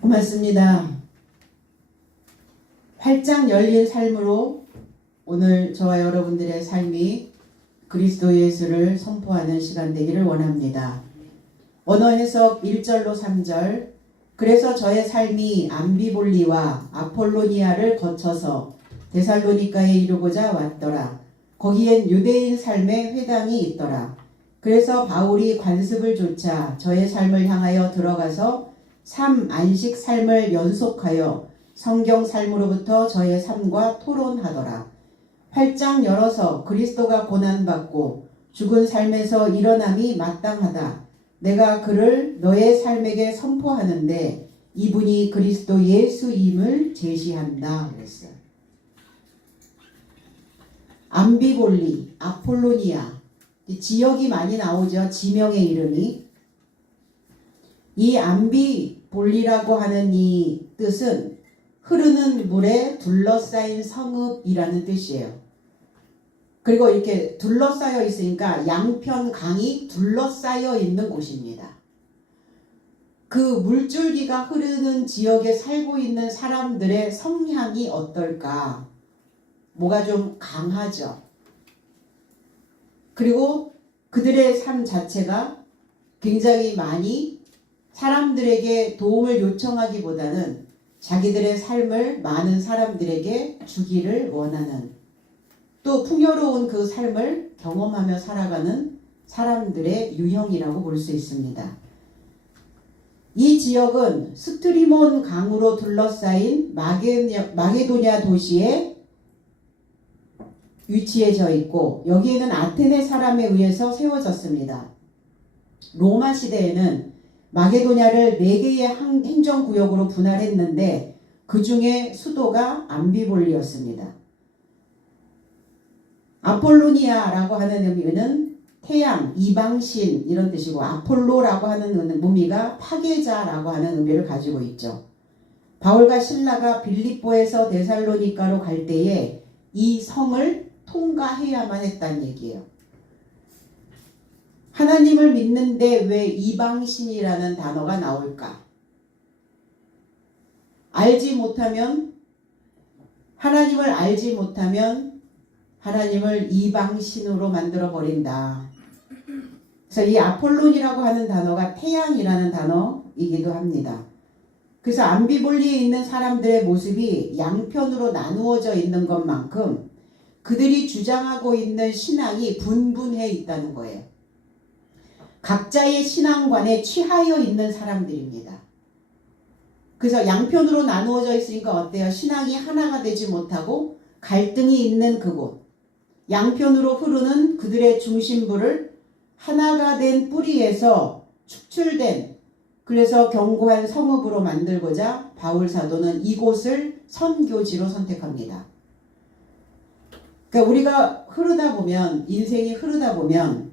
고맙습니다. 활짝 열린 삶으로 오늘 저와 여러분들의 삶이 그리스도 예수를 선포하는 시간 되기를 원합니다. 언어 해석 1절로 3절. 그래서 저의 삶이 암비볼리와 아폴로니아를 거쳐서 데살로니가에 이르고자 왔더라. 거기엔 유대인 삶의 회당이 있더라. 그래서 바울이 관습을 조차 저의 삶을 향하여 들어가서 안식 삶을 연속하여 성경 삶으로부터 저의 삶과 토론하더라. 활짝 열어서 그리스도가 고난받고 죽은 삶에서 일어남이 마땅하다. 내가 그를 너의 삶에게 선포하는데 이분이 그리스도 예수임을 제시한다. 그랬어요. 암비볼리, 아폴로니아, 지역이 많이 나오죠. 지명의 이름이. 이 암비볼리라고 하는 이 뜻은 흐르는 물에 둘러싸인 성읍이라는 뜻이에요. 그리고 이렇게 둘러싸여 있으니까 양편 강이 둘러싸여 있는 곳입니다. 그 물줄기가 흐르는 지역에 살고 있는 사람들의 성향이 어떨까? 뭐가 좀 강하죠. 그리고 그들의 삶 자체가 굉장히 많이 사람들에게 도움을 요청하기보다는 자기들의 삶을 많은 사람들에게 주기를 원하는, 또 풍요로운 그 삶을 경험하며 살아가는 사람들의 유형이라고 볼 수 있습니다. 이 지역은 스트리몬 강으로 둘러싸인 마게도냐 도시에 위치해져 있고 여기에는 아테네 사람에 의해서 세워졌습니다. 로마 시대에는 마게도냐를 4개의 행정구역으로 분할했는데 그 중에 수도가 암비볼리였습니다. 아폴로니아라고 하는 의미는 태양, 이방신 이런 뜻이고 아폴로라고 하는 의미가 파괴자라고 하는 의미를 가지고 있죠. 바울과 신라가 빌립보에서 데살로니가로 갈 때에 이 성을 통과해야만 했다는 얘기예요. 하나님을 믿는데 왜 이방신이라는 단어가 나올까? 하나님을 알지 못하면 하나님을 이방신으로 만들어 버린다. 그래서 이 아폴론이라고 하는 단어가 태양이라는 단어이기도 합니다. 그래서 암비볼리에 있는 사람들의 모습이 양편으로 나누어져 있는 것만큼 그들이 주장하고 있는 신앙이 분분해 있다는 거예요. 각자의 신앙관에 취하여 있는 사람들입니다. 그래서 양편으로 나누어져 있으니까 어때요? 신앙이 하나가 되지 못하고 갈등이 있는 그곳, 양편으로 흐르는 그들의 중심부를 하나가 된 뿌리에서 축출된, 그래서 견고한 성읍으로 만들고자 바울 사도는 이곳을 선교지로 선택합니다. 그러니까 우리가 인생이 흐르다 보면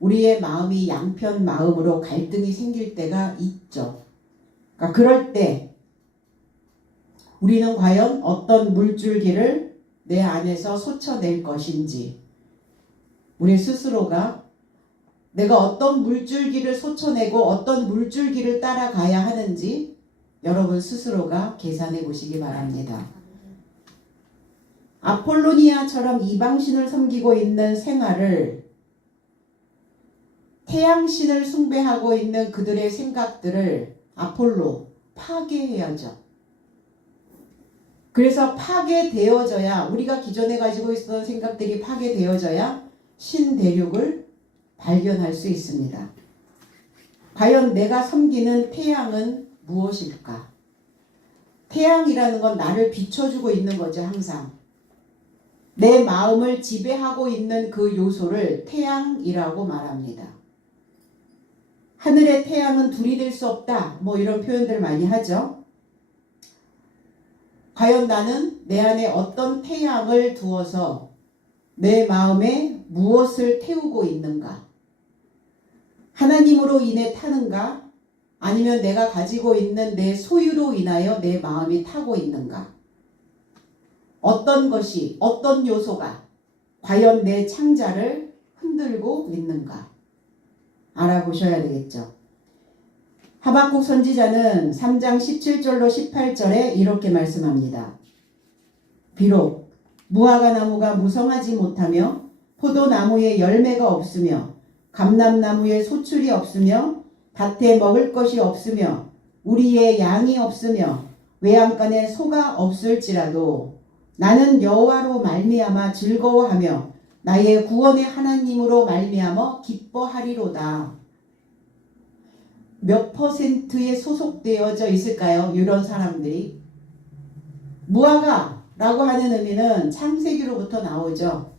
우리의 마음이 양편 마음으로 갈등이 생길 때가 있죠. 그러니까 그럴 때 우리는 과연 어떤 물줄기를 내 안에서 솟쳐낼 것인지, 우리 스스로가 내가 어떤 물줄기를 솟쳐내고 어떤 물줄기를 따라가야 하는지 여러분 스스로가 계산해 보시기 바랍니다. 아폴로니아처럼 이방신을 섬기고 있는 생활을, 태양신을 숭배하고 있는 그들의 생각들을 아폴로 파괴해야죠. 그래서 파괴되어져야, 우리가 기존에 가지고 있었던 생각들이 파괴되어져야 신대륙을 발견할 수 있습니다. 과연 내가 섬기는 태양은 무엇일까? 태양이라는 건 나를 비춰주고 있는 거죠. 항상 내 마음을 지배하고 있는 그 요소를 태양이라고 말합니다. 하늘의 태양은 둘이 될 수 없다, 뭐 이런 표현들 많이 하죠. 과연 나는 내 안에 어떤 태양을 두어서 내 마음에 무엇을 태우고 있는가? 하나님으로 인해 타는가? 아니면 내가 가지고 있는 내 소유로 인하여 내 마음이 타고 있는가? 어떤 것이, 어떤 요소가 과연 내 창자를 흔들고 있는가? 알아보셔야 되겠죠. 하박국 선지자는 3장 17절로 18절에 이렇게 말씀합니다. 비록 무화과 나무가 무성하지 못하며 포도나무에 열매가 없으며 감람나무에 소출이 없으며 밭에 먹을 것이 없으며 우리의 양이 없으며 외양간에 소가 없을지라도 나는 여호와로 말미암아 즐거워하며 나의 구원의 하나님으로 말미암아 기뻐하리로다. 몇 퍼센트에 소속되어져 있을까요? 이런 사람들이. 무화과라고 하는 의미는 창세기로부터 나오죠.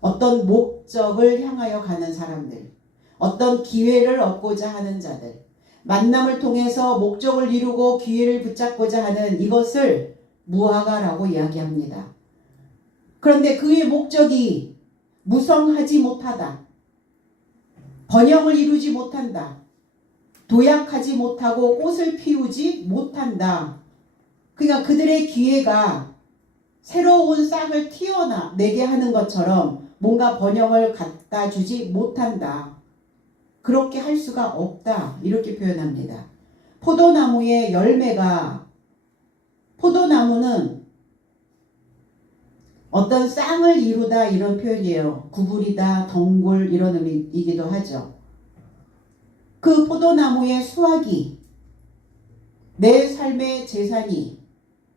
어떤 목적을 향하여 가는 사람들, 어떤 기회를 얻고자 하는 자들, 만남을 통해서 목적을 이루고 기회를 붙잡고자 하는 이것을 무화과라고 이야기합니다. 그런데 그의 목적이 무성하지 못하다, 번영을 이루지 못한다, 도약하지 못하고 꽃을 피우지 못한다. 그러니까 그들의 기회가 새로운 싹을 튀어내게 하는 것처럼 뭔가 번영을 갖다 주지 못한다. 그렇게 할 수가 없다. 이렇게 표현합니다. 포도나무의 열매가, 포도나무는 어떤 쌍을 이루다 이런 표현이에요. 구부리다, 덩굴 이런 의미이기도 하죠. 그 포도나무의 수확이 내 삶의 재산이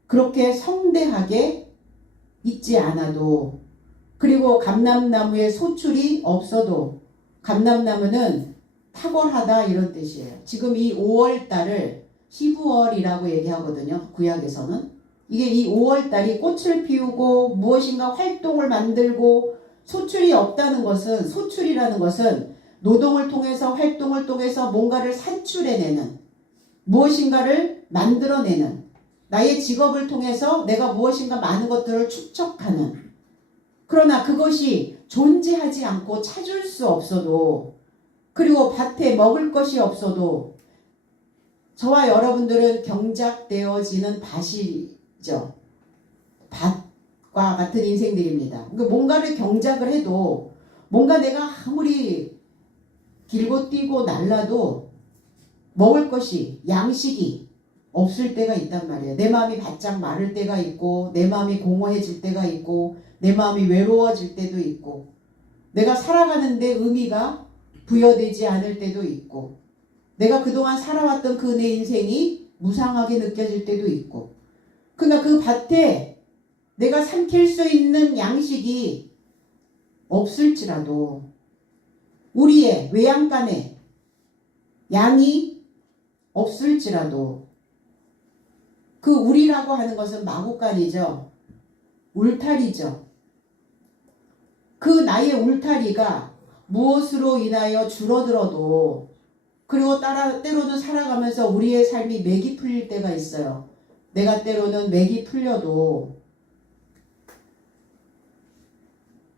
그렇게 성대하게 있지 않아도, 그리고 감람나무의 소출이 없어도, 감람나무는 탁월하다 이런 뜻이에요. 지금 이 5월달을 시부월이라고 얘기하거든요. 구약에서는. 이게 이 5월달이 꽃을 피우고 무엇인가 활동을 만들고, 소출이 없다는 것은, 소출이라는 것은 노동을 통해서 활동을 통해서 뭔가를 산출해내는, 무엇인가를 만들어내는, 나의 직업을 통해서 내가 무엇인가 많은 것들을 축적하는, 그러나 그것이 존재하지 않고 찾을 수 없어도, 그리고 밭에 먹을 것이 없어도, 저와 여러분들은 경작되어지는 밭이죠. 밭과 같은 인생들입니다. 그러니까 뭔가를 경작을 해도, 뭔가 내가 아무리 길고 뛰고 날라도 먹을 것이, 양식이 없을 때가 있단 말이에요. 내 마음이 바짝 마를 때가 있고, 내 마음이 공허해질 때가 있고, 내 마음이 외로워질 때도 있고, 내가 살아가는데 의미가 부여되지 않을 때도 있고, 내가 그동안 살아왔던 그 내 인생이 무상하게 느껴질 때도 있고, 그러니까 그 밭에 내가 삼킬 수 있는 양식이 없을지라도, 우리의 외양간에 양이 없을지라도, 그 우리라고 하는 것은 마구간이죠. 울타리죠. 그 나의 울타리가 무엇으로 인하여 줄어들어도, 그리고 때로는 살아가면서 우리의 삶이 맥이 풀릴 때가 있어요. 내가 때로는 맥이 풀려도,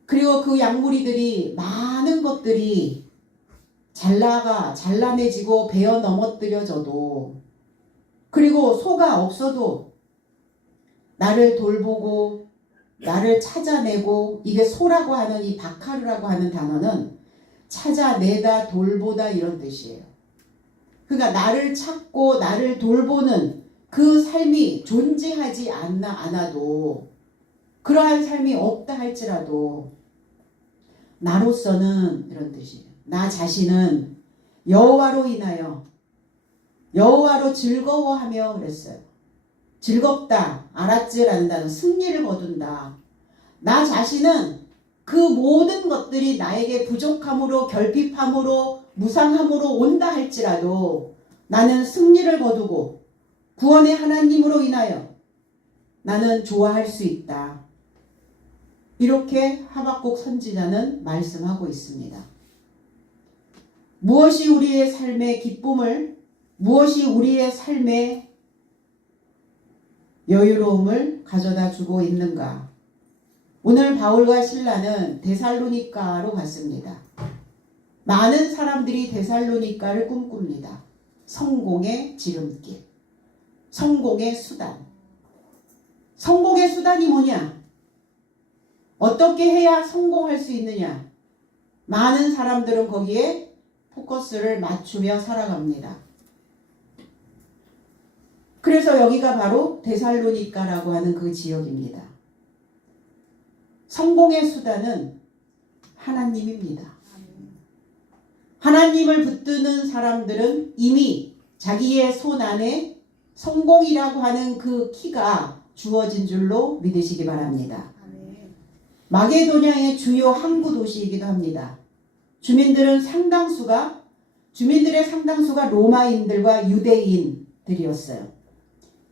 그리고 그 양무리들이 많은 것들이 잘라내지고 베어 넘어뜨려져도, 그리고 소가 없어도 나를 돌보고 나를 찾아내고, 이게 소라고 하는 이 바카르라고 하는 단어는 찾아내다, 돌보다 이런 뜻이에요. 그러니까 나를 찾고 나를 돌보는 그 삶이 존재하지 않아도, 그러한 삶이 없다 할지라도, 나로서는 이런 뜻이에요. 나 자신은 여호와로 인하여, 여호와로 즐거워하며 그랬어요. 즐겁다, 알았지라는 단어, 승리를 거둔다. 나 자신은 그 모든 것들이 나에게 부족함으로, 결핍함으로, 무상함으로 온다 할지라도 나는 승리를 거두고 구원의 하나님으로 인하여 나는 좋아할 수 있다. 이렇게 하박국 선지자는 말씀하고 있습니다. 무엇이 우리의 삶의 기쁨을, 무엇이 우리의 삶의 여유로움을 가져다 주고 있는가? 오늘 바울과 실라는 데살로니가로 갔습니다. 많은 사람들이 데살로니가를 꿈꿉니다. 성공의 지름길, 성공의 수단. 성공의 수단이 뭐냐? 어떻게 해야 성공할 수 있느냐? 많은 사람들은 거기에 포커스를 맞추며 살아갑니다. 그래서 여기가 바로 데살로니가라고 하는 그 지역입니다. 성공의 수단은 하나님입니다. 하나님을 붙드는 사람들은 이미 자기의 손 안에 성공이라고 하는 그 키가 주어진 줄로 믿으시기 바랍니다. 마게도냐의 주요 항구 도시이기도 합니다. 주민들의 상당수가 로마인들과 유대인들이었어요.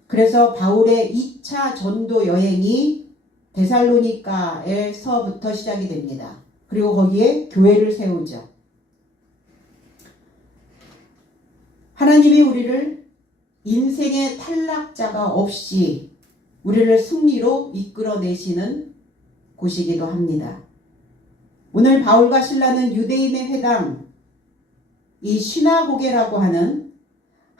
그래서 바울의 2차 전도 여행이 데살로니가에서부터 시작이 됩니다. 그리고 거기에 교회를 세우죠. 하나님이 우리를 인생의 탈락자가 없이 우리를 승리로 이끌어내시는 곳이기도 합니다. 오늘 바울과 실라는 유대인의 회당, 이 시나고게라고 하는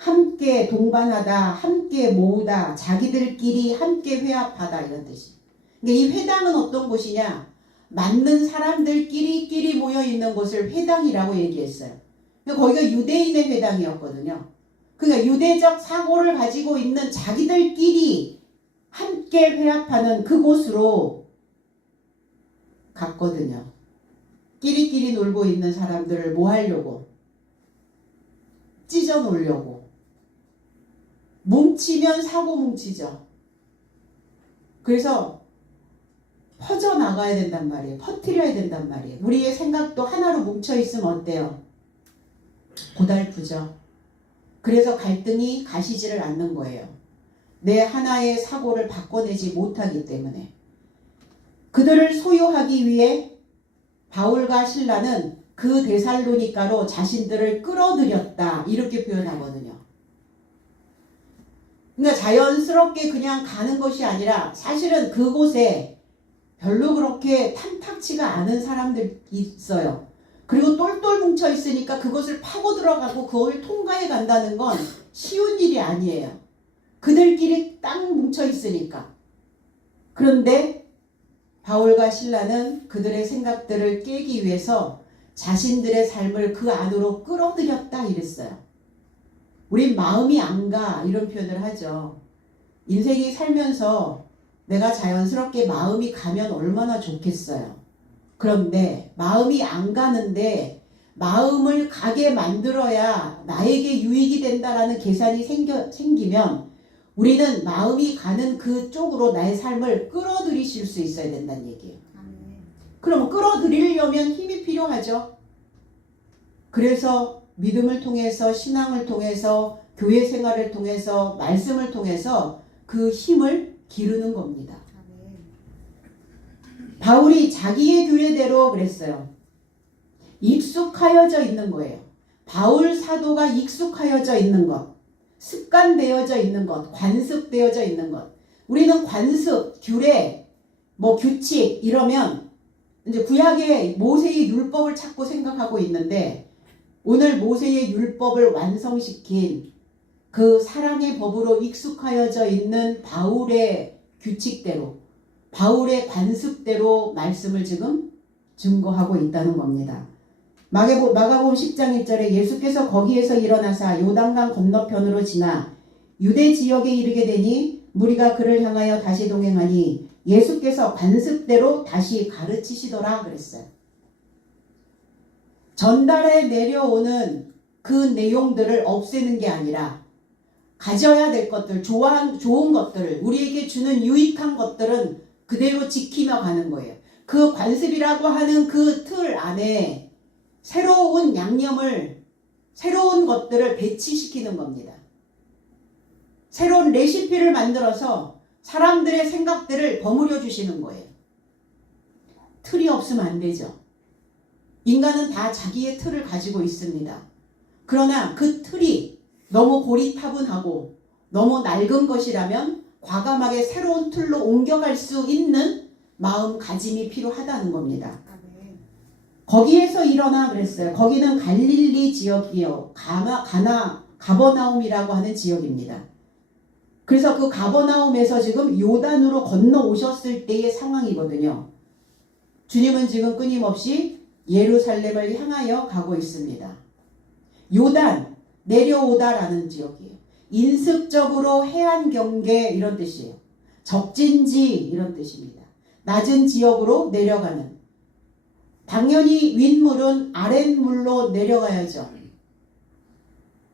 함께 동반하다, 함께 모으다, 자기들끼리 함께 회합하다 이런 뜻이. 그러니까 이 회당은 어떤 곳이냐? 맞는 사람들끼리 모여 있는 곳을 회당이라고 얘기했어요. 그러니까 거기가 유대인의 회당이었거든요. 그러니까 유대적 사고를 가지고 있는 자기들끼리 함께 회합하는 그곳으로 갔거든요. 끼리끼리 놀고 있는 사람들을 뭐 하려고? 찢어 놓으려고. 뭉치면 사고 뭉치죠. 그래서 퍼져나가야 된단 말이에요. 퍼뜨려야 된단 말이에요. 우리의 생각도 하나로 뭉쳐있으면 어때요? 고달프죠. 그래서 갈등이 가시지를 않는 거예요. 내 하나의 사고를 바꿔내지 못하기 때문에. 그들을 소유하기 위해 바울과 실라는 그 데살로니가로 자신들을 끌어들였다 이렇게 표현하거든요. 그러니까 자연스럽게 그냥 가는 것이 아니라 사실은 그곳에 별로 그렇게 탐탁치가 않은 사람들이 있어요. 그리고 똘똘 뭉쳐 있으니까 그것을 파고 들어가고 그걸 통과해 간다는 건 쉬운 일이 아니에요. 그들끼리 딱 뭉쳐 있으니까. 그런데 바울과 실라는 그들의 생각들을 깨기 위해서 자신들의 삶을 그 안으로 끌어들였다 이랬어요. 우린 마음이 안 가 이런 표현을 하죠. 인생이 살면서 내가 자연스럽게 마음이 가면 얼마나 좋겠어요. 그런데 마음이 안 가는데 마음을 가게 만들어야 나에게 유익이 된다라는 계산이 생기면 우리는 마음이 가는 그쪽으로 나의 삶을 끌어들이실 수 있어야 된다는 얘기예요. 그럼 끌어들이려면 힘이 필요하죠. 그래서 믿음을 통해서 신앙을 통해서 교회 생활을 통해서 말씀을 통해서 그 힘을 기르는 겁니다. 바울이 자기의 교회대로 그랬어요. 익숙하여져 있는 거예요. 바울 사도가 익숙하여져 있는 것, 습관되어져 있는 것, 관습되어져 있는 것. 우리는 관습, 규례, 규칙 이러면 이제 구약의 모세의 율법을 찾고 생각하고 있는데 오늘 모세의 율법을 완성시킨 그 사랑의 법으로 익숙하여져 있는 바울의 규칙대로, 바울의 관습대로 말씀을 지금 증거하고 있다는 겁니다. 마가복음 10장 1절에 예수께서 거기에서 일어나사 요단강 건너편으로 지나 유대 지역에 이르게 되니 무리가 그를 향하여 다시 동행하니 예수께서 관습대로 다시 가르치시더라 그랬어요. 전달해 내려오는 그 내용들을 없애는 게 아니라 가져야 될 것들, 좋은 것들을, 우리에게 주는 유익한 것들은 그대로 지키며 가는 거예요. 그 관습이라고 하는 그 틀 안에 새로운 양념을, 새로운 것들을 배치시키는 겁니다. 새로운 레시피를 만들어서 사람들의 생각들을 버무려 주시는 거예요. 틀이 없으면 안 되죠. 인간은 다 자기의 틀을 가지고 있습니다. 그러나 그 틀이 너무 고리타분하고 너무 낡은 것이라면 과감하게 새로운 틀로 옮겨갈 수 있는 마음가짐이 필요하다는 겁니다. 거기에서 일어나 그랬어요. 거기는 갈릴리 지역이요. 가버나움이라고 하는 지역입니다. 그래서 그 가버나움에서 지금 요단으로 건너오셨을 때의 상황이거든요. 주님은 지금 끊임없이 예루살렘을 향하여 가고 있습니다. 요단, 내려오다라는 지역이에요. 인습적으로 해안 경계 이런 뜻이에요. 적진지 이런 뜻입니다. 낮은 지역으로 내려가는. 당연히 윗물은 아랫물로 내려가야죠.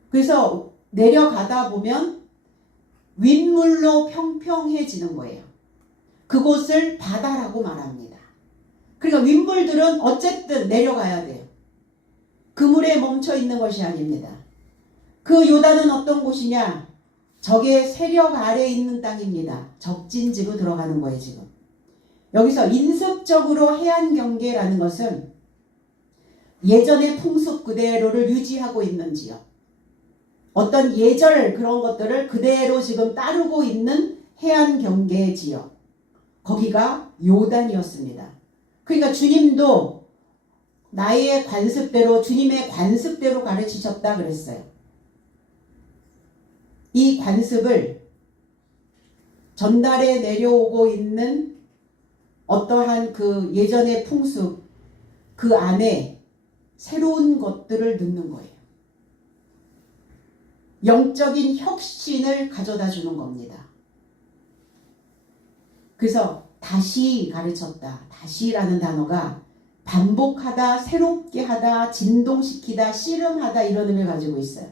그래서 내려가다 보면 윗물로 평평해지는 거예요. 그곳을 바다라고 말합니다. 그러니까 윗물들은 어쨌든 내려가야 돼요. 그 물에 멈춰 있는 것이 아닙니다. 그 요단은 어떤 곳이냐? 적의 세력 아래에 있는 땅입니다. 적진지로 들어가는 거예요, 지금. 여기서 인습적으로 해안 경계라는 것은 예전의 풍습 그대로를 유지하고 있는 지역. 어떤 예절 그런 것들을 그대로 지금 따르고 있는 해안 경계 지역. 거기가 요단이었습니다. 그러니까 주님도 나의 관습대로 주님의 관습대로 가르치셨다 그랬어요. 이 관습을 전달해 내려오고 있는 어떠한 그 예전의 풍습 그 안에 새로운 것들을 넣는 거예요. 영적인 혁신을 가져다 주는 겁니다. 그래서 다시 가르쳤다. 다시라는 단어가 반복하다, 새롭게 하다, 진동시키다, 씨름하다 이런 의미를 가지고 있어요.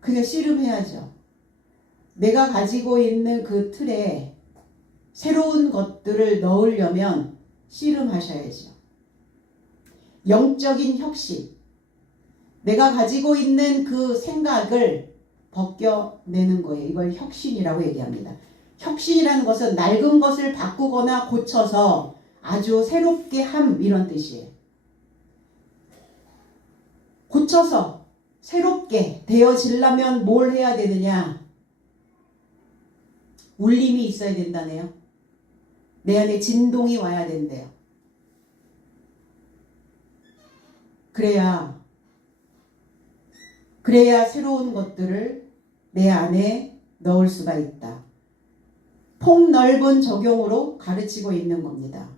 그게 씨름해야죠. 내가 가지고 있는 그 틀에 새로운 것들을 넣으려면 씨름하셔야죠. 영적인 혁신. 내가 가지고 있는 그 생각을 벗겨내는 거예요. 이걸 혁신이라고 얘기합니다. 혁신이라는 것은 낡은 것을 바꾸거나 고쳐서 아주 새롭게 함 이런 뜻이에요. 고쳐서 새롭게 되어지려면 뭘 해야 되느냐? 울림이 있어야 된다네요. 내 안에 진동이 와야 된대요. 그래야 새로운 것들을 내 안에 넣을 수가 있다. 폭넓은 적용으로 가르치고 있는 겁니다.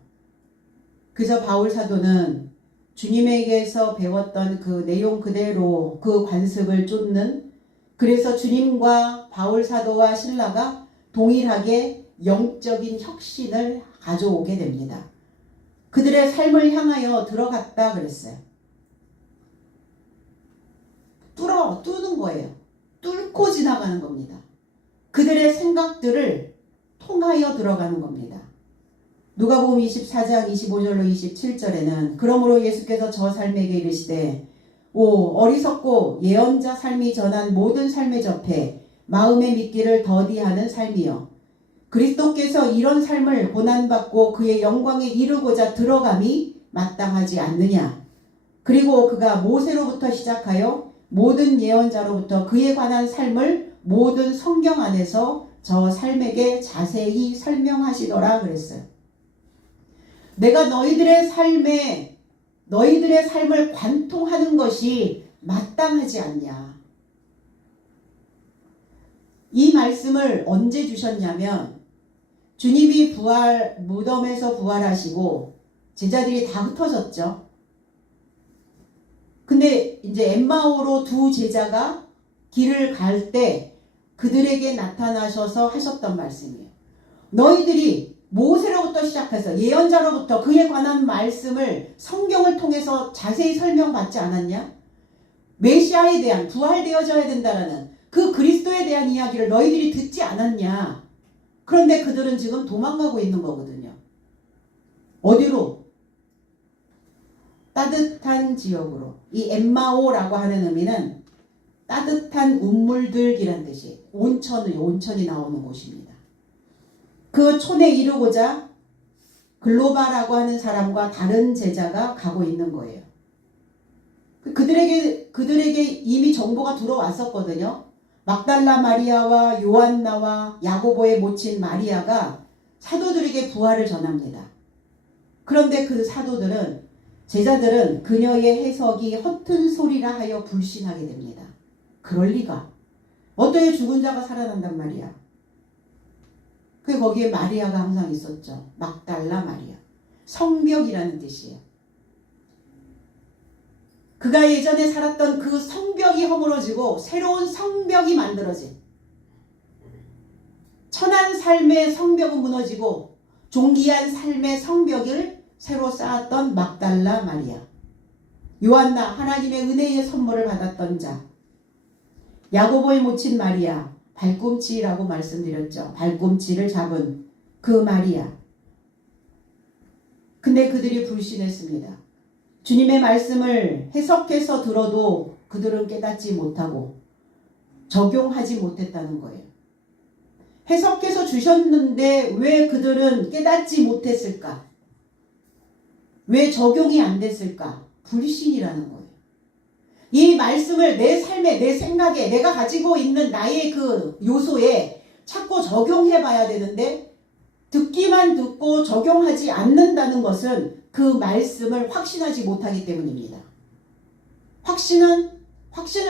그래서 바울 사도는 주님에게서 배웠던 그 내용 그대로 그 관습을 쫓는, 그래서 주님과 바울 사도와 실라가 동일하게 영적인 혁신을 가져오게 됩니다. 그들의 삶을 향하여 들어갔다 그랬어요. 뚫는 거예요. 뚫고 지나가는 겁니다. 그들의 생각들을 통하여 들어가는 겁니다. 누가복음 24장 25절로 27절에는 그러므로 예수께서 저 삶에게 이르시되 어리석고 예언자 삶이 전한 모든 삶에 접해 마음에 믿기를 더디하는 삶이여 그리스도께서 이런 삶을 고난받고 그의 영광에 이르고자 들어감이 마땅하지 않느냐. 그리고 그가 모세로부터 시작하여 모든 예언자로부터 그에 관한 삶을 모든 성경 안에서 저 삶에게 자세히 설명하시더라 그랬어요. 내가 너희들의 삶을 관통하는 것이 마땅하지 않냐. 이 말씀을 언제 주셨냐면 주님이 무덤에서 부활하시고 제자들이 다 흩어졌죠. 근데 이제 엠마오로 두 제자가 길을 갈 때 그들에게 나타나셔서 하셨던 말씀이에요. 너희들이 모세로부터 시작해서 예언자로부터 그에 관한 말씀을 성경을 통해서 자세히 설명받지 않았냐? 메시아에 대한 부활되어져야 된다라는 그 그리스도에 대한 이야기를 너희들이 듣지 않았냐? 그런데 그들은 지금 도망가고 있는 거거든요. 어디로? 따뜻한 지역으로. 이 엠마오라고 하는 의미는 따뜻한 운물들이란 뜻이에요. 온천이 나오는 곳입니다. 그 촌에 이르고자 글로바라고 하는 사람과 다른 제자가 가고 있는 거예요. 그들에게 이미 정보가 들어왔었거든요. 막달라 마리아와 요한나와 야고보의 모친 마리아가 사도들에게 부활을 전합니다. 그런데 그 제자들은 그녀의 해석이 허튼 소리라 하여 불신하게 됩니다. 그럴 리가. 어떻게 죽은 자가 살아난단 말이야. 거기에 마리아가 항상 있었죠. 막달라 마리아. 성벽이라는 뜻이에요. 그가 예전에 살았던 그 성벽이 허물어지고 새로운 성벽이 만들어진, 천한 삶의 성벽은 무너지고 존귀한 삶의 성벽을 새로 쌓았던 막달라 마리아, 요한나, 하나님의 은혜의 선물을 받았던 자, 야고보의 모친 마리아, 발꿈치라고 말씀드렸죠. 발꿈치를 잡은 그 마리아. 근데 그들이 불신했습니다. 주님의 말씀을 해석해서 들어도 그들은 깨닫지 못하고 적용하지 못했다는 거예요. 해석해서 주셨는데 왜 그들은 깨닫지 못했을까? 왜 적용이 안 됐을까? 불신이라는 거예요. 이 말씀을 내 삶에, 내 생각에, 내가 가지고 있는 나의 그 요소에 자꾸 적용해 봐야 되는데, 듣기만 듣고 적용하지 않는다는 것은 그 말씀을 확신하지 못하기 때문입니다. 확신을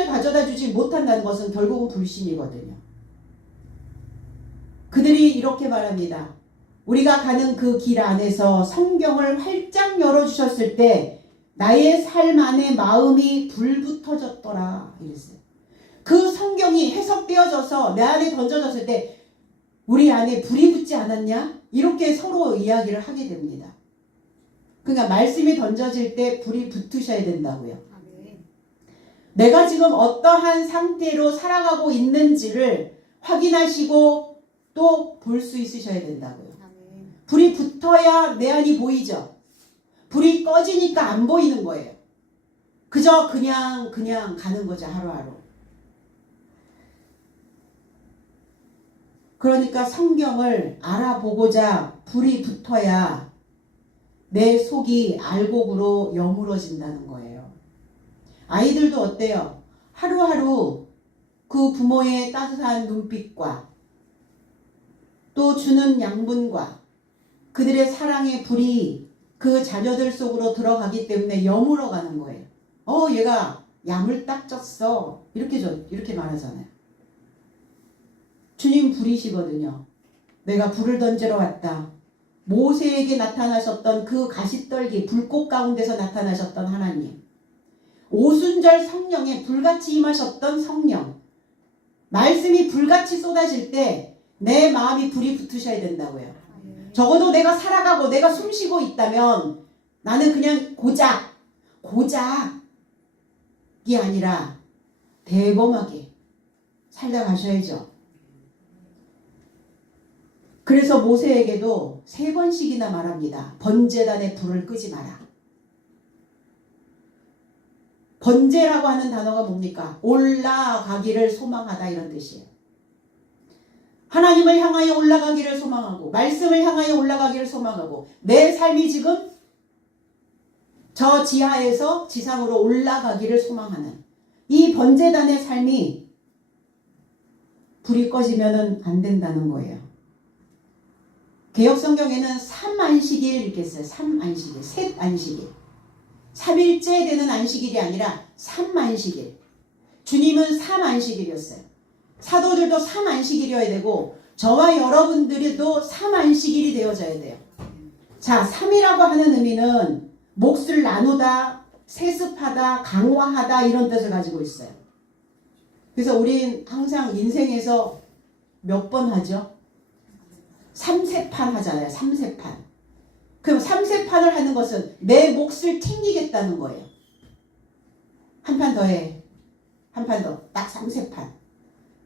가져다 주지 못한다는 것은 결국은 불신이거든요. 그들이 이렇게 말합니다. 우리가 가는 그 길 안에서 성경을 활짝 열어주셨을 때 나의 삶 안에 마음이 불붙어졌더라 이랬어요. 그 성경이 해석되어져서 내 안에 던져졌을 때 우리 안에 불이 붙지 않았냐? 이렇게 서로 이야기를 하게 됩니다. 그러니까 말씀이 던져질 때 불이 붙으셔야 된다고요. 내가 지금 어떠한 상태로 살아가고 있는지를 확인하시고 또 볼 수 있으셔야 된다고요. 불이 붙어야 내 안이 보이죠. 불이 꺼지니까 안 보이는 거예요. 그저 그냥 가는 거죠, 하루하루. 그러니까 성경을 알아보고자 불이 붙어야 내 속이 알곡으로 여물어진다는 거예요. 아이들도 어때요? 하루하루 그 부모의 따뜻한 눈빛과 또 주는 양분과 그들의 사랑의 불이 그 자녀들 속으로 들어가기 때문에 여물어가는 거예요. 얘가 야물딱졌어. 이렇게 말하잖아요. 주님 불이시거든요. 내가 불을 던지러 왔다. 모세에게 나타나셨던 그 가시떨기 불꽃 가운데서 나타나셨던 하나님. 오순절 성령에 불같이 임하셨던 성령. 말씀이 불같이 쏟아질 때 내 마음이 불이 붙으셔야 된다고요. 적어도 내가 살아가고 내가 숨쉬고 있다면 나는 그냥 고작이 아니라 대범하게 살다 가셔야죠. 그래서 모세에게도 3번씩이나 말합니다. 번제단에 불을 끄지 마라. 번제라고 하는 단어가 뭡니까? 올라가기를 소망하다 이런 뜻이에요. 하나님을 향하여 올라가기를 소망하고 말씀을 향하여 올라가기를 소망하고 내 삶이 지금 저 지하에서 지상으로 올라가기를 소망하는 이 번제단의 삶이 불이 꺼지면 안 된다는 거예요. 개역성경에는 3안식일 이렇게 했어요. 3안식일, 셋 안식일. 3일째 되는 안식일이 아니라 3안식일. 주님은 3안식일이었어요. 사도들도 3안식일이어야 되고 저와 여러분들도 3안식일이 되어져야 돼요. 자, 3이라고 하는 의미는 몫을 나누다, 세습하다, 강화하다 이런 뜻을 가지고 있어요. 그래서 우린 항상 인생에서 몇 번 하죠? 3세판 하잖아요. 3세판. 그럼 3세판을 하는 것은 내 몫을 챙기겠다는 거예요. 한 판 더 해. 한 판 더. 딱 3세판.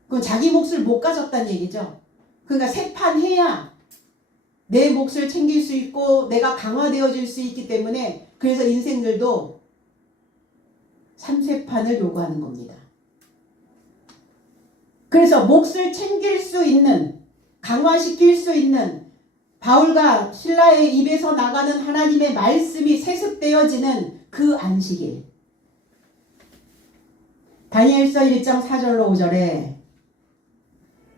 그건 자기 몫을 못 가졌다는 얘기죠. 그러니까 3판 해야 내 몫을 챙길 수 있고 내가 강화되어질 수 있기 때문에 그래서 인생들도 3세판을 요구하는 겁니다. 그래서 몫을 챙길 수 있는, 강화시킬 수 있는 바울과 실라의 입에서 나가는 하나님의 말씀이 세습되어지는 그 안식일. 다니엘서 1장 4절로 5절에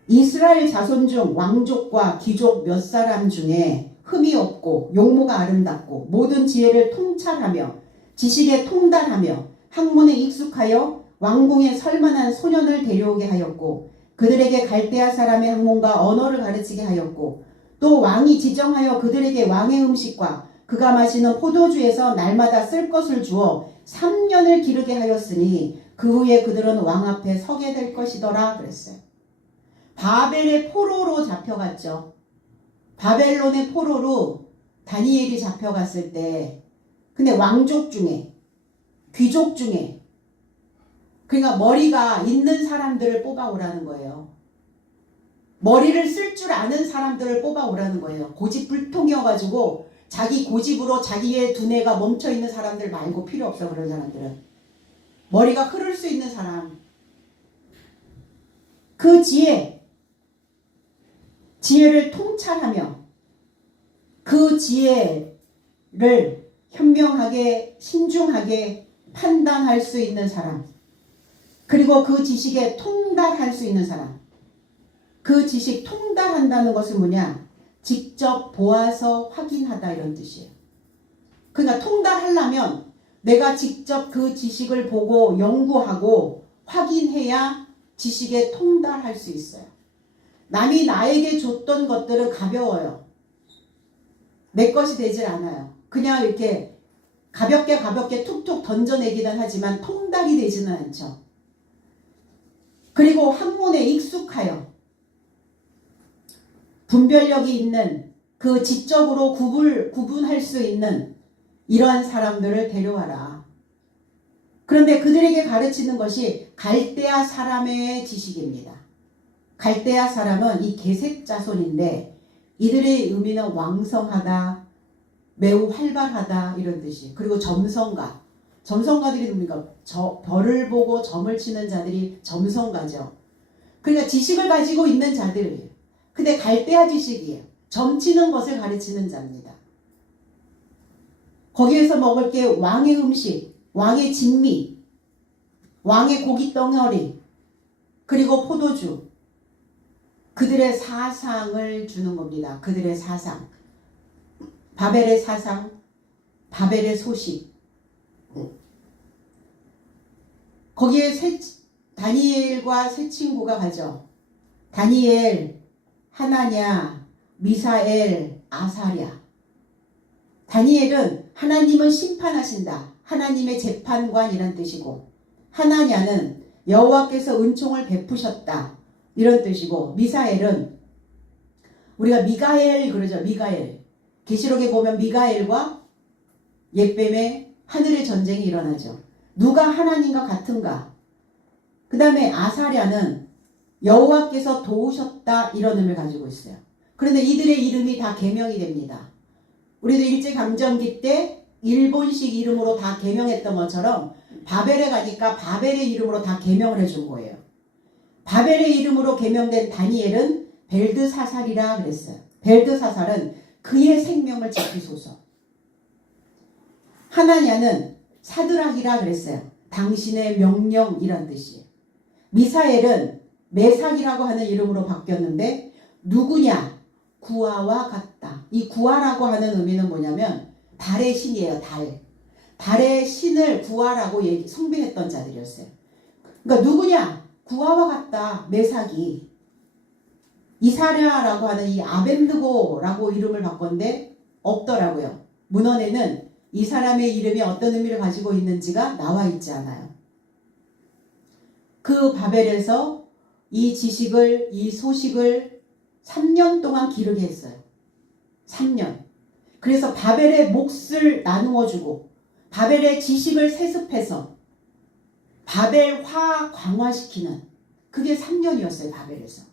이스라엘 자손 중 왕족과 귀족 몇 사람 중에 흠이 없고 용모가 아름답고 모든 지혜를 통찰하며 지식에 통달하며 학문에 익숙하여 왕궁에 설만한 소년을 데려오게 하였고 그들에게 갈대아 사람의 학문과 언어를 가르치게 하였고 또 왕이 지정하여 그들에게 왕의 음식과 그가 마시는 포도주에서 날마다 쓸 것을 주어 3년을 기르게 하였으니 그 후에 그들은 왕 앞에 서게 될 것이더라 그랬어요. 바벨의 포로로 잡혀갔죠. 바벨론의 포로로 다니엘이 잡혀갔을 때, 근데 왕족 중에, 귀족 중에, 그러니까 머리가 있는 사람들을 뽑아오라는 거예요. 머리를 쓸 줄 아는 사람들을 뽑아오라는 거예요. 고집불통이어가지고 자기 고집으로 자기의 두뇌가 멈춰있는 사람들 말고 필요 없어. 그런 사람들은 머리가 흐를 수 있는 사람, 그 지혜를 통찰하며 그 지혜를 현명하게 신중하게 판단할 수 있는 사람, 그리고 그 지식에 통달할 수 있는 사람. 그 지식 통달한다는 것은 뭐냐? 직접 보아서 확인하다 이런 뜻이에요. 그러니까 통달하려면 내가 직접 그 지식을 보고 연구하고 확인해야 지식에 통달할 수 있어요. 남이 나에게 줬던 것들은 가벼워요. 내 것이 되질 않아요. 그냥 이렇게 가볍게 툭툭 던져내기는 하지만 통달이 되지는 않죠. 그리고 학문에 익숙하여 분별력이 있는, 그 지적으로 구분할 수 있는 이러한 사람들을 데려와라. 그런데 그들에게 가르치는 것이 갈대아 사람의 지식입니다. 갈대아 사람은 이 게셋 자손인데 이들의 의미는 왕성하다, 매우 활발하다 이런 뜻이에요. 그리고 점성가. 점성가들이 뭡니까? 별을 보고 점을 치는 자들이 점성가죠. 그러니까 지식을 가지고 있는 자들이에요. 근데 갈대아 지식이에요. 점치는 것을 가르치는 자입니다. 거기에서 먹을 게 왕의 음식, 왕의 진미, 왕의 고기 덩어리, 그리고 포도주. 그들의 사상을 주는 겁니다. 그들의 사상. 바벨의 사상, 바벨의 소식. 거기에 다니엘과 세 친구가 가죠. 다니엘, 하나냐, 미사엘, 아사랴. 다니엘은 하나님은 심판하신다. 하나님의 재판관이란 뜻이고, 하나냐는 여호와께서 은총을 베푸셨다 이런 뜻이고, 미사엘은 우리가 미가엘 그러죠. 미가엘. 계시록에 보면 미가엘과 옛뱀의 하늘의 전쟁이 일어나죠. 누가 하나님과 같은가? 그 다음에 아사랴는 여호와께서 도우셨다 이런 의미를 가지고 있어요. 그런데 이들의 이름이 다 개명이 됩니다. 우리도 일제강점기 때 일본식 이름으로 다 개명했던 것처럼 바벨에 가니까 바벨의 이름으로 다 개명을 해준 거예요. 바벨의 이름으로 개명된 다니엘은 벨드사살이라 그랬어요. 벨드사살은 그의 생명을 지키소서. 하나냐는 사드락이라 그랬어요. 당신의 명령이란 뜻이에요. 미사엘은 메삭이라고 하는 이름으로 바뀌었는데 누구냐? 구하와 같다. 이 구하라고 하는 의미는 뭐냐면 달의 신이에요. 달의 신을 구하라고 숭배했던 자들이었어요. 그러니까 누구냐? 구하와 같다. 메삭이. 이사랴라고 하는 이 아벤드고라고 이름을 바꿨는데 없더라고요. 문헌에는 이 사람의 이름이 어떤 의미를 가지고 있는지가 나와 있지 않아요. 그 바벨에서 이 지식을, 이 소식을 3년 동안 기르게 했어요. 3년. 그래서 바벨의 몫을 나누어 주고 바벨의 지식을 세습해서 바벨화 강화시키는, 그게 3년이었어요. 바벨에서.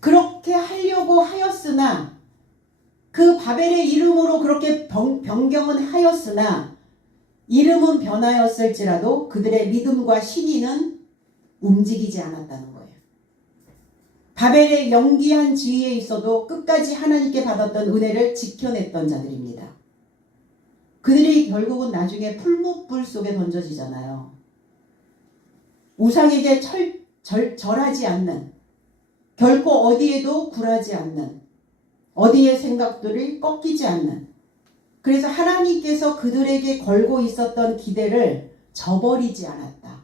그렇게 하려고 하였으나, 그 바벨의 이름으로 그렇게 변경은 하였으나 이름은 변하였을지라도 그들의 믿음과 신의는 움직이지 않았다는 거예요. 바벨의 영기한 지위에 있어도 끝까지 하나님께 받았던 은혜를 지켜냈던 자들입니다. 그들이 결국은 나중에 풀무불 속에 던져지잖아요. 우상에게 절하지 않는, 결코 어디에도 굴하지 않는, 어디의 생각들이 꺾이지 않는, 그래서 하나님께서 그들에게 걸고 있었던 기대를 저버리지 않았다.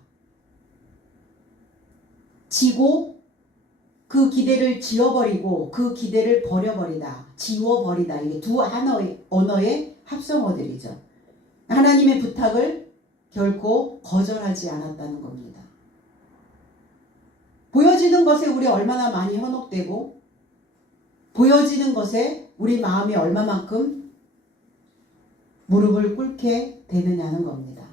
지고 그 기대를 지어버리고 그 기대를 버려버리다. 지워버리다. 이게 두 언어의 합성어들이죠. 하나님의 부탁을 결코 거절하지 않았다는 겁니다. 보여지는 것에 우리 얼마나 많이 현혹되고 보여지는 것에 우리 마음이 얼마만큼 무릎을 꿇게 되느냐는 겁니다.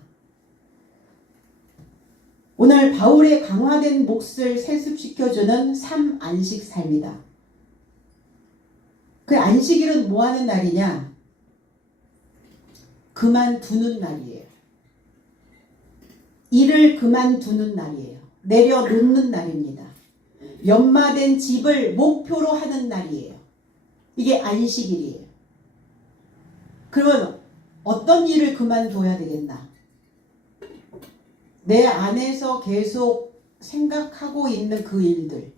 오늘 바울의 강화된 몫을 세습시켜주는 3안식 삶이다. 그 안식일은 뭐 하는 날이냐? 그만두는 날이에요. 일을 그만두는 날이에요. 내려놓는 날입니다. 연마된 집을 목표로 하는 날이에요. 이게 안식일이에요. 그러면 어떤 일을 그만둬야 되겠나? 내 안에서 계속 생각하고 있는 그 일들.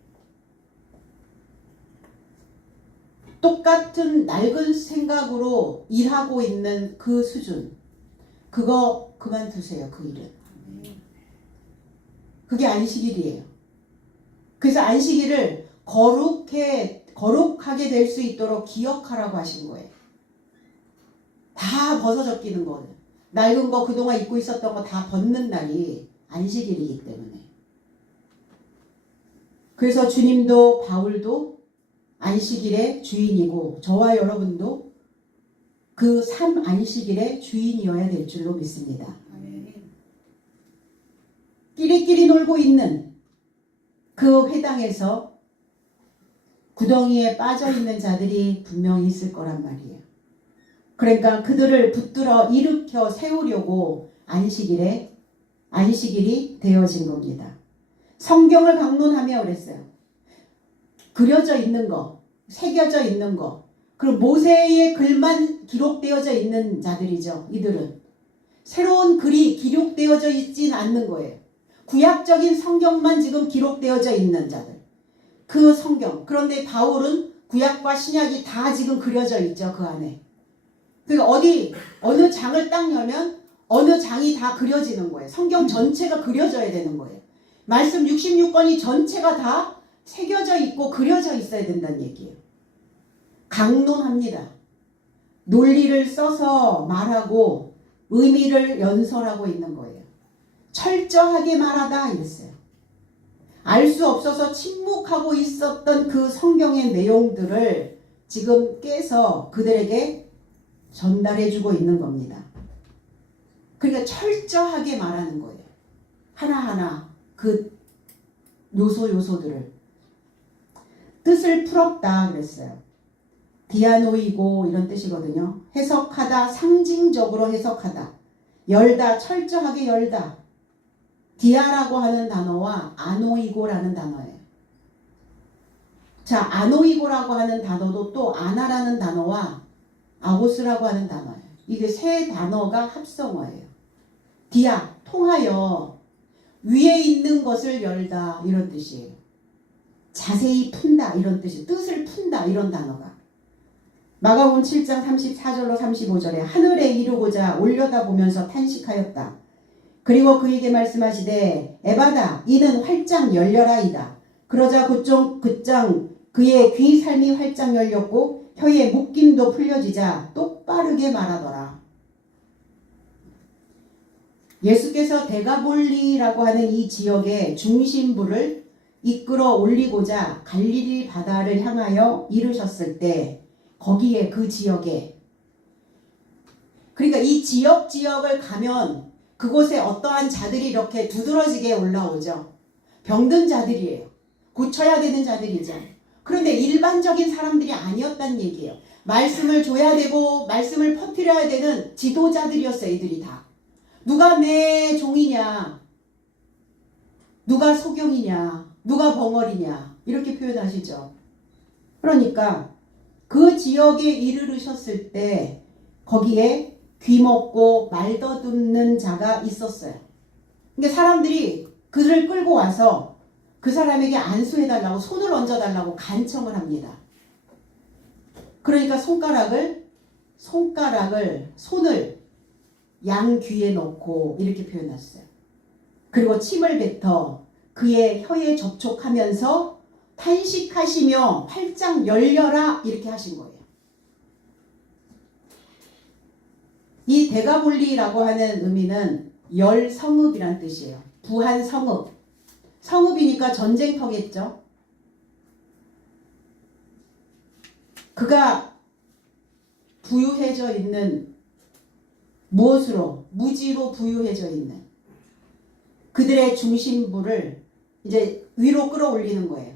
똑같은 낡은 생각으로 일하고 있는 그 수준. 그거 그만두세요. 그 일은. 그게 안식일이에요. 그래서 안식일을 거룩하게 될 수 있도록 기억하라고 하신 거예요. 다 벗어적기는 거예요. 낡은 거 그동안 입고 있었던 거 다 벗는 날이 안식일이기 때문에. 그래서 주님도 바울도 안식일의 주인이고 저와 여러분도 그 3안식일의 주인이어야 될 줄로 믿습니다. 끼리끼리 놀고 있는 그 회당에서 구덩이에 빠져있는 자들이 분명히 있을 거란 말이에요. 그러니까 그들을 붙들어 일으켜 세우려고 안식일이 되어진 겁니다. 성경을 강론하며 그랬어요. 그려져 있는 거, 새겨져 있는 거, 그리고 모세의 글만 기록되어져 있는 자들이죠. 이들은 새로운 글이 기록되어져 있진 않는 거예요. 구약적인 성경만 지금 기록되어져 있는 자들. 그 성경. 그런데 바울은 구약과 신약이 다 지금 그려져 있죠. 그 안에. 그러니까 어느 장을 딱 열면 어느 장이 다 그려지는 거예요. 성경 전체가 그려져야 되는 거예요. 말씀 66권이 전체가 다 새겨져 있고 그려져 있어야 된다는 얘기예요. 강론합니다. 논리를 써서 말하고 의미를 연설하고 있는 거예요. 철저하게 말하다 이랬어요. 알 수 없어서 침묵하고 있었던 그 성경의 내용들을 지금 깨서 그들에게 전달해주고 있는 겁니다. 그러니까 철저하게 말하는 거예요. 하나하나 그 요소들을. 뜻을 풀었다 그랬어요. 디아노이고 이런 뜻이거든요. 해석하다, 상징적으로 해석하다. 열다, 철저하게 열다. 디아라고 하는 단어와 아노이고라는 단어예요. 자, 아노이고라고 하는 단어도 또 아나라는 단어와 아고스라고 하는 단어예요. 이게 세 단어가 합성어예요. 디아, 통하여 위에 있는 것을 열다 이런 뜻이에요. 자세히 푼다 이런 뜻이, 뜻을 푼다 이런 단어가. 마가복음 7장 34절로 35절에 하늘에 이르고자 올려다보면서 탄식하였다. 그리고 그에게 말씀하시되 에바다 이는 활짝 열려라이다. 그러자 곧장 그의 귀 살미 활짝 열렸고 혀의 묶임도 풀려지자 똑바르게 말하더라. 예수께서 데가볼리라고 하는 이 지역의 중심부를 이끌어 올리고자 갈릴리 바다를 향하여 이르셨을 때 거기에 그 지역에, 그러니까 이 지역을 가면 그곳에 어떠한 자들이 이렇게 두드러지게 올라오죠. 병든 자들이에요. 고쳐야 되는 자들이죠. 그런데 일반적인 사람들이 아니었다는 얘기예요. 말씀을 줘야 되고 말씀을 퍼뜨려야 되는 지도자들이었어요. 이들이 다. 누가 내 종이냐, 누가 소경이냐, 누가 벙어리냐 이렇게 표현하시죠. 그러니까 그 지역에 이르르셨을 때 거기에 귀먹고 말 더듬는 자가 있었어요. 그러니까 사람들이 그들을 끌고 와서 그 사람에게 안수해달라고, 손을 얹어달라고 간청을 합니다. 그러니까 손을 양 귀에 넣고 이렇게 표현했어요. 그리고 침을 뱉어 그의 혀에 접촉하면서 탄식하시며 활짝 열려라 이렇게 하신 거예요. 이 데가볼리라고 하는 의미는 열성읍이란 뜻이에요. 부한성읍. 성읍이니까 전쟁터겠죠. 그가 부유해져 있는 무엇으로? 무지로 부유해져 있는 그들의 중심부를 이제 위로 끌어올리는 거예요.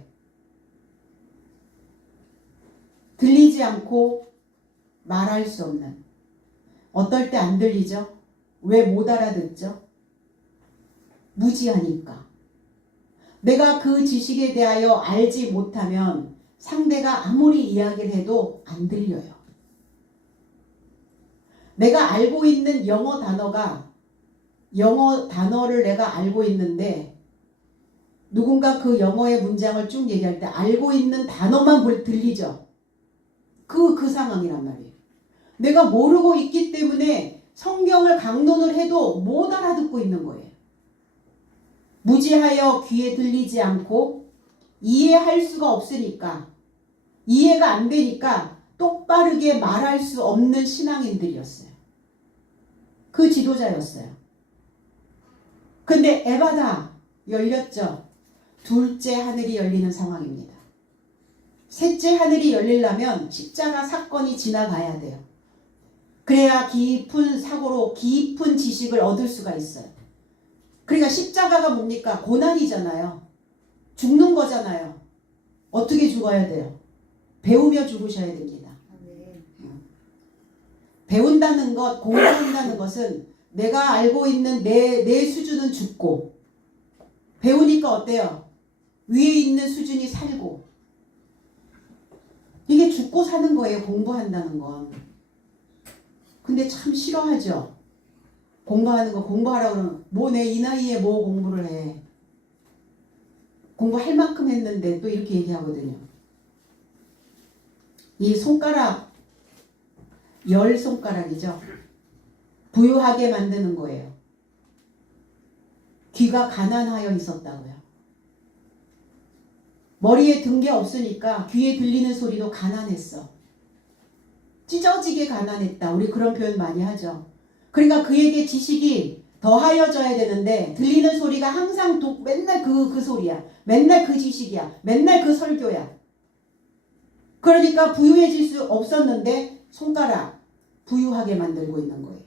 들리지 않고 말할 수 없는. 어떨 때 안 들리죠? 왜 못 알아듣죠? 무지하니까. 내가 그 지식에 대하여 알지 못하면 상대가 아무리 이야기를 해도 안 들려요. 내가 알고 있는 영어 단어를 내가 알고 있는데 누군가 그 영어의 문장을 쭉 얘기할 때 알고 있는 단어만 들리죠. 그 상황이란 말이에요. 내가 모르고 있기 때문에 성경을 강론을 해도 못 알아듣고 있는 거예요. 무지하여 귀에 들리지 않고 이해할 수가 없으니까, 이해가 안 되니까 똑바르게 말할 수 없는 신앙인들이었어요. 그 지도자였어요. 근데 에바다 열렸죠. 둘째 하늘이 열리는 상황입니다. 셋째 하늘이 열리려면 십자가 사건이 지나가야 돼요. 그래야 깊은 사고로 깊은 지식을 얻을 수가 있어요. 그러니까 십자가가 뭡니까? 고난이잖아요. 죽는 거잖아요. 어떻게 죽어야 돼요? 배우며 죽으셔야 됩니다. 배운다는 것, 공부한다는 것은 내가 알고 있는 내 수준은 죽고, 배우니까 어때요? 위에 있는 수준이 살고. 이게 죽고 사는 거예요, 공부한다는 건. 근데 참 싫어하죠. 공부하는 거 공부하라고 그러면 뭐 내 이 나이에 뭐 공부를 해. 공부할 만큼 했는데 또 이렇게 얘기하거든요. 이 손가락, 열 손가락이죠. 부유하게 만드는 거예요. 귀가 가난하여 있었다고요. 머리에 든 게 없으니까 귀에 들리는 소리도 가난했어. 찢어지게 가난했다. 우리 그런 표현 많이 하죠. 그러니까 그에게 지식이 더하여져야 되는데 들리는 소리가 항상 맨날 그 소리야. 맨날 그 지식이야. 맨날 그 설교야. 그러니까 부유해질 수 없었는데 손가락 부유하게 만들고 있는 거예요.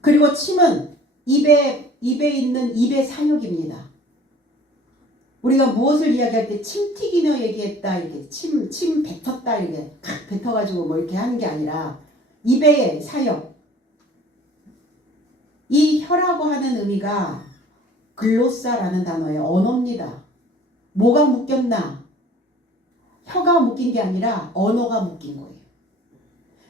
그리고 침은 입에 있는 입의 사욕입니다. 우리가 무엇을 이야기할 때 침 튀기며 얘기했다, 이렇게 침 뱉었다, 이렇게 칵 뱉어가지고 뭐 이렇게 하는 게 아니라 입의 사역. 이 혀라고 하는 의미가 글로사라는 단어의 언어입니다. 뭐가 묶였나? 혀가 묶인 게 아니라 언어가 묶인 거예요.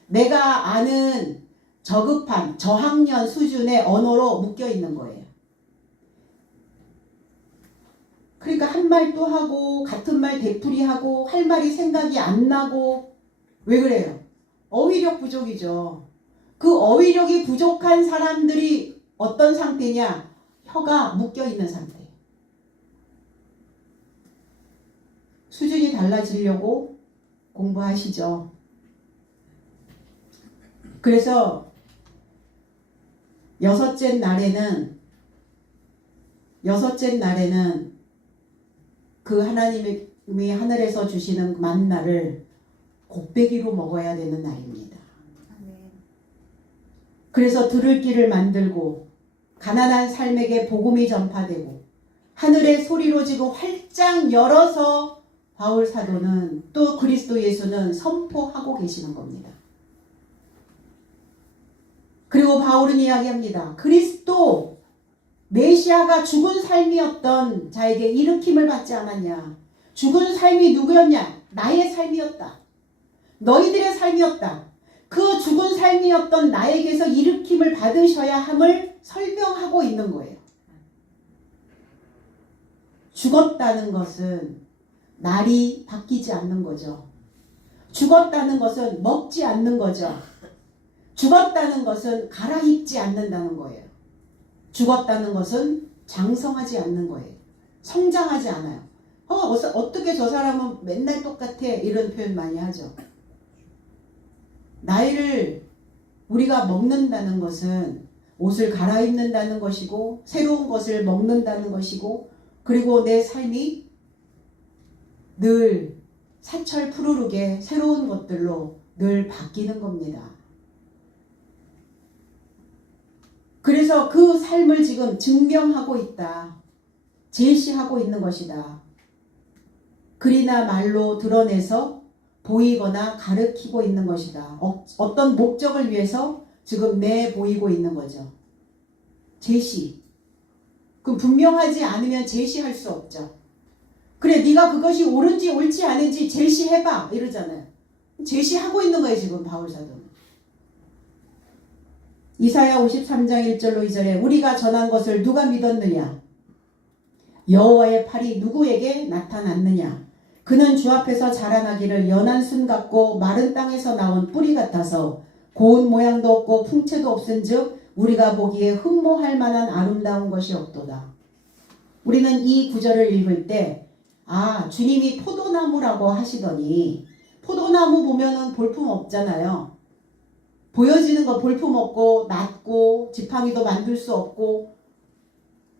내가 아는 저급한 저학년 수준의 언어로 묶여 있는 거예요. 그러니까 한 말 또 하고 같은 말 되풀이하고 할 말이 생각이 안 나고. 왜 그래요? 어휘력 부족이죠. 그 어휘력이 부족한 사람들이 어떤 상태냐? 혀가 묶여 있는 상태. 수준이 달라지려고 공부하시죠. 그래서 여섯째 날에는 그 하나님이 하늘에서 주시는 만나를 곱배기로 먹어야 되는 날입니다. 그래서 들을 길을 만들고 가난한 삶에게 복음이 전파되고 하늘의 소리로 지금 활짝 열어서 바울 사도는 또 그리스도 예수는 선포하고 계시는 겁니다. 그리고 바울은 이야기합니다. 그리스도 메시아가 죽은 삶이었던 자에게 일으킴을 받지 않았냐. 죽은 삶이 누구였냐? 나의 삶이었다. 너희들의 삶이었다. 그 죽은 삶이었던 나에게서 일으킴을 받으셔야 함을 설명하고 있는 거예요. 죽었다는 것은 날이 바뀌지 않는 거죠. 죽었다는 것은 먹지 않는 거죠. 죽었다는 것은 갈아입지 않는다는 거예요. 죽었다는 것은 장성하지 않는 거예요. 성장하지 않아요. 어떻게 저 사람은 맨날 똑같아? 이런 표현 많이 하죠. 나이를 우리가 먹는다는 것은 옷을 갈아입는다는 것이고 새로운 것을 먹는다는 것이고 그리고 내 삶이 늘 사철 푸르르게 새로운 것들로 늘 바뀌는 겁니다. 그래서 그 삶을 지금 증명하고 있다. 제시하고 있는 것이다. 글이나 말로 드러내서 보이거나 가르치고 있는 것이다. 어떤 목적을 위해서 지금 내보이고 있는 거죠. 제시. 그럼 분명하지 않으면 제시할 수 없죠. 그래 네가 그것이 옳은지 옳지 않은지 제시해봐 이러잖아요. 제시하고 있는 거예요 지금 바울사도는. 이사야 53장 1절로 2절에 우리가 전한 것을 누가 믿었느냐? 여호와의 팔이 누구에게 나타났느냐? 그는 주 앞에서 자라나기를 연한 순 같고 마른 땅에서 나온 뿌리 같아서 고운 모양도 없고 풍채도 없은즉 우리가 보기에 흠모할 만한 아름다운 것이 없도다. 우리는 이 구절을 읽을 때 주님이 포도나무라고 하시더니 포도나무 보면은 볼품 없잖아요. 보여지는 거 볼품 없고 낮고 지팡이도 만들 수 없고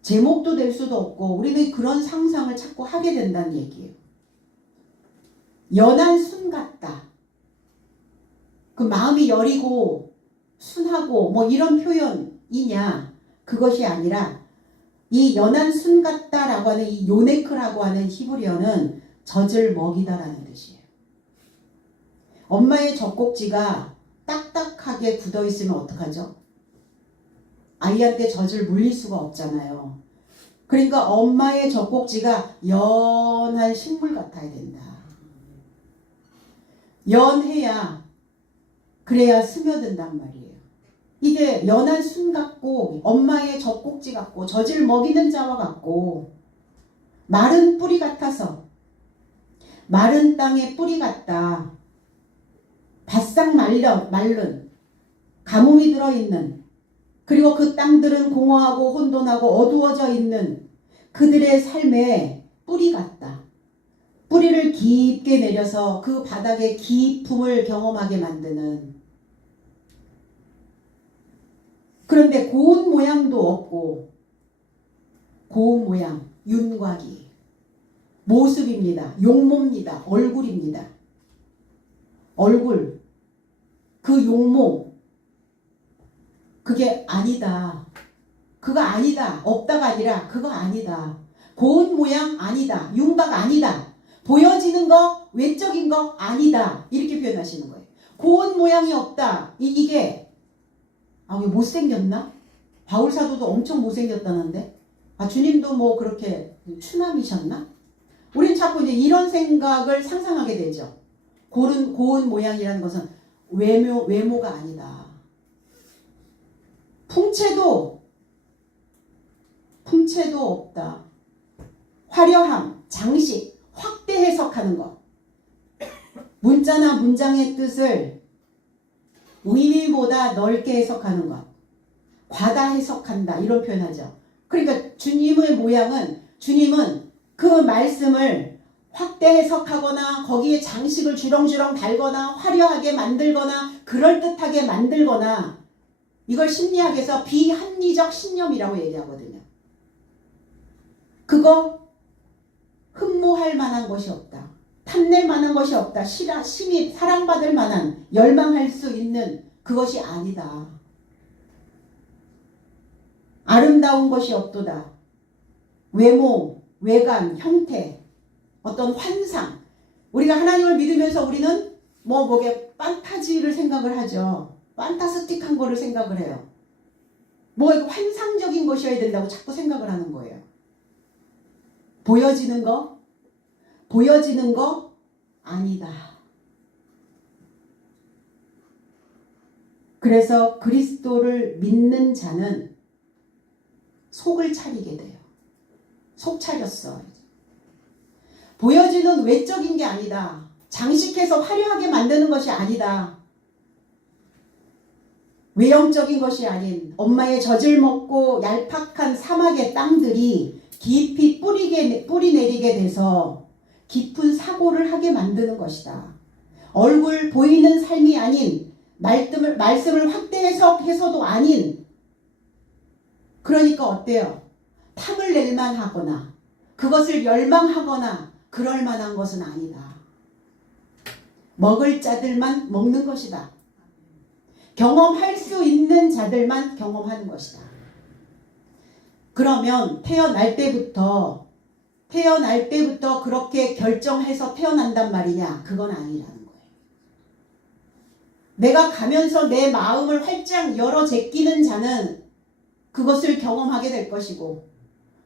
제목도 될 수도 없고 우리는 그런 상상을 자꾸 하게 된다는 얘기예요. 연한 순 같다. 그 마음이 여리고 순하고 뭐 이런 표현이냐? 그것이 아니라 이 연한 순 같다라고 하는 이 요네크라고 하는 히브리어는 젖을 먹이다라는 뜻이에요. 엄마의 젖꼭지가 딱딱하게 굳어 있으면 어떡하죠? 아이한테 젖을 물릴 수가 없잖아요. 그러니까 엄마의 젖꼭지가 연한 식물 같아야 된다. 연해야 그래야 스며든단 말이에요. 이게 연한 순 같고 엄마의 젖꼭지 같고 젖을 먹이는 자와 같고 마른 뿌리 같아서 마른 땅의 뿌리 같다. 바싹 마른 가뭄이 들어있는 그리고 그 땅들은 공허하고 혼돈하고 어두워져 있는 그들의 삶의 뿌리 같다. 뿌리를 깊게 내려서 그 바닥의 깊음을 경험하게 만드는 그런데 고운 모양도 없고 고운 모양, 윤곽이 모습입니다. 용모입니다. 얼굴입니다. 얼굴 그 용모 그게 아니다. 그거 아니다. 없다가 아니라 그거 아니다. 고운 모양 아니다. 윤곽 아니다. 보여지는 거 외적인 거 아니다. 이렇게 표현하시는 거예요. 고운 모양이 없다. 이게 왜 못생겼나? 바울사도도 엄청 못생겼다는데 주님도 뭐 그렇게 추남이셨나? 우린 자꾸 이제 이런 생각을 상상하게 되죠. 고운 모양이라는 것은 외모가 아니다. 풍채도 없다. 화려함, 장식, 확대 해석하는 것. 문자나 문장의 뜻을 의미보다 넓게 해석하는 것. 과다 해석한다. 이런 표현하죠. 그러니까 주님의 모양은 주님은 그 말씀을 확대 해석하거나 거기에 장식을 주렁주렁 달거나 화려하게 만들거나 그럴듯하게 만들거나 이걸 심리학에서 비합리적 신념이라고 얘기하거든요. 그거 흠모할 만한 것이 없다. 탐낼 만한 것이 없다. 심히 사랑받을 만한 열망할 수 있는 그것이 아니다. 아름다운 것이 없도다. 외모, 외관, 형태, 어떤 환상. 우리가 하나님을 믿으면서 우리는 뭐게 판타지를 생각을 하죠. 판타스틱한 거를 생각을 해요. 환상적인 것이어야 된다고 자꾸 생각을 하는 거예요. 보여지는 거 아니다. 그래서 그리스도를 믿는 자는 속을 차리게 돼요. 속 차렸어. 보여지는 외적인 게 아니다. 장식해서 화려하게 만드는 것이 아니다. 외형적인 것이 아닌 엄마의 젖을 먹고 얄팍한 사막의 땅들이 깊이 뿌리 내리게 돼서 깊은 사고를 하게 만드는 것이다. 얼굴 보이는 삶이 아닌 말씀을 확대 해석해서도 아닌, 그러니까 어때요? 탐을 낼만 하거나 그것을 열망하거나 그럴 만한 것은 아니다. 먹을 자들만 먹는 것이다. 경험할 수 있는 자들만 경험하는 것이다. 그러면 태어날 때부터 그렇게 결정해서 태어난단 말이냐? 그건 아니라는 거예요. 내가 가면서 내 마음을 활짝 열어 제끼는 자는 그것을 경험하게 될 것이고,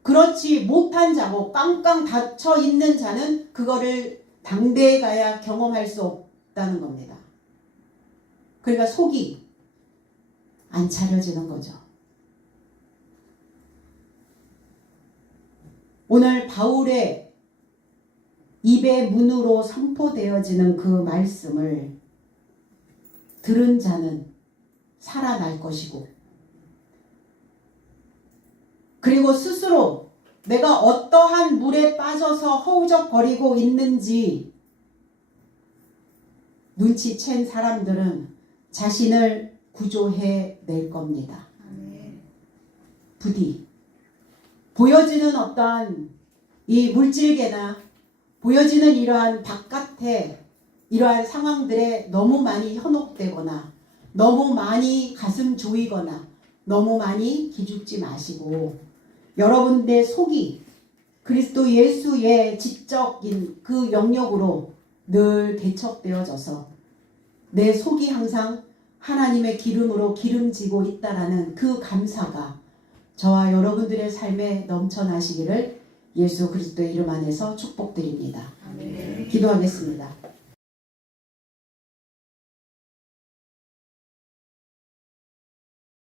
그렇지 못한 자고 깡깡 닫혀 있는 자는 그거를 당대에 가야 경험할 수 없다는 겁니다. 그러니까 속이 안 차려지는 거죠. 오늘 바울의 입의 문으로 선포되어지는 그 말씀을 들은 자는 살아날 것이고, 그리고 스스로 내가 어떠한 물에 빠져서 허우적거리고 있는지 눈치챈 사람들은 자신을 구조해 낼 겁니다. 부디 보여지는 어떠한 이 물질계나 보여지는 이러한 바깥의 이러한 상황들에 너무 많이 현혹되거나 너무 많이 가슴 조이거나 너무 많이 기죽지 마시고, 여러분의 속이 그리스도 예수의 지적인 그 영역으로 늘 개척되어져서 내 속이 항상 하나님의 기름으로 기름지고 있다라는 그 감사가 저와 여러분들의 삶에 넘쳐나시기를 예수 그리스도의 이름 안에서 축복드립니다. 아멘. 기도하겠습니다.